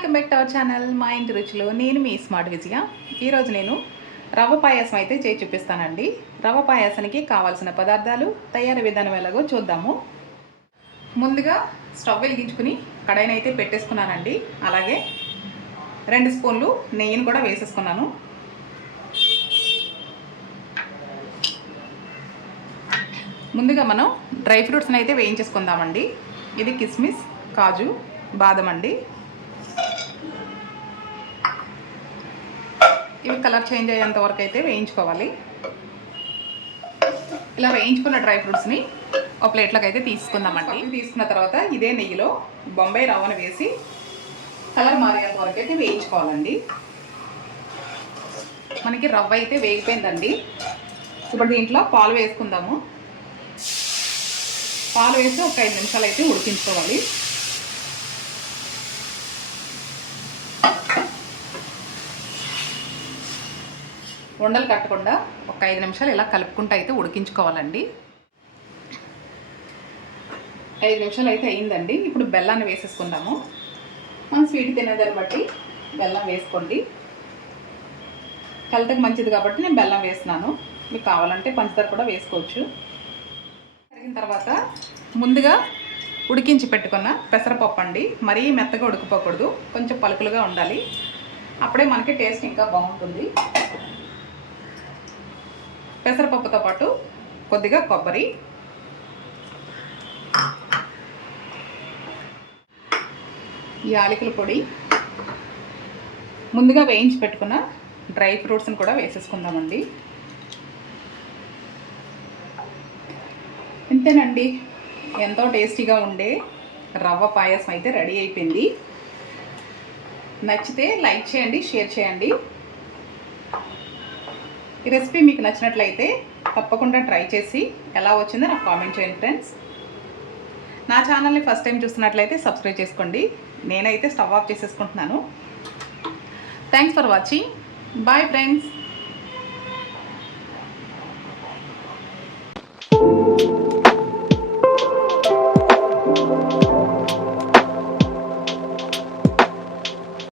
Welcome back to our channel మా ఇంటి రుచులు. నేను మీ స్మార్ట్ విజయ. ఈరోజు నేను రవ్వ పాయసం అయితే చేసి చూపిస్తానండి. రవ్వ పాయసానికి కావాల్సిన పదార్థాలు, తయారీ విధానం ఎలాగో చూద్దాము. ముందుగా స్టవ్ వెలిగించుకుని కడాయిని అయితే పెట్టేసుకున్నానండి. అలాగే 2 స్పూన్లు నెయ్యిని కూడా వేసేసుకున్నాను. ముందుగా మనం డ్రై ఫ్రూట్స్ని అయితే వేయించేసుకుందామండి. ఇది కిస్మిస్, కాజు, బాదం అండి. ఇవి కలర్ చేంజ్ అయ్యేంత వరకు అయితే వేయించుకోవాలి. ఇలా వేయించుకున్న డ్రై ఫ్రూట్స్ని ఒక ప్లేట్లోకి అయితే తీసుకుందామండి. తీసుకున్న తర్వాత ఇదే నెయ్యిలో బొంబాయి రవ్వను వేసి కలర్ మారేంత వరకు అయితే వేయించుకోవాలండి. మనకి రవ్వ అయితే వేగిపోయిందండి. ఇప్పుడు దీంట్లో పాలు వేసుకుందాము. పాలు వేసి ఒక 5 నిమిషాలు అయితే ఉడికించుకోవాలి. ఉండలు కట్టకుండా ఒక 5 నిమిషాలు ఇలా కలుపుకుంటూ అయితే ఉడికించుకోవాలండి. 5 నిమిషాలు అయితే అయిందండి. ఇప్పుడు బెల్లాన్ని వేసేసుకుందాము. మనం స్వీట్ తినేదాన్ని బట్టి బెల్లం వేసుకోండి. హెల్త్కి మంచిది కాబట్టి నేను బెల్లం వేస్తున్నాను. మీకు కావాలంటే పంచదార కూడా వేసుకోవచ్చు. కరిగిన తర్వాత ముందుగా ఉడికించి పెట్టుకున్న పెసరపప్పు అండి. మరీ మెత్తగా ఉడికిపోకూడదు, కొంచెం పలుకులుగా ఉండాలి. అప్పుడే మనకి టేస్ట్ ఇంకా బాగుంటుంది. పెసరపప్పుతో పాటు కొద్దిగా కొబ్బరి, యాలకుల పొడి, ముందుగా వేయించి పెట్టుకున్న డ్రై ఫ్రూట్స్ని కూడా వేసేసుకుందామండి. ఇంతేనండి, ఎంతో టేస్టీగా ఉండే రవ్వ పాయసం అయితే రెడీ అయిపోయింది. నచ్చితే లైక్ చేయండి, షేర్ చేయండి. ఈ రెసిపీ మీకు నచ్చినట్లయితే తప్పకుండా ట్రై చేసి ఎలా వచ్చిందో నాకు కామెంట్ చేయండి ఫ్రెండ్స్. నా ఛానల్ని ఫస్ట్ టైం చూస్తున్నట్లయితే సబ్స్క్రైబ్ చేసుకోండి. నేనైతే స్టవ్ ఆఫ్ చేసేసుకుంటున్నాను. Thanks for watching. Bye friends.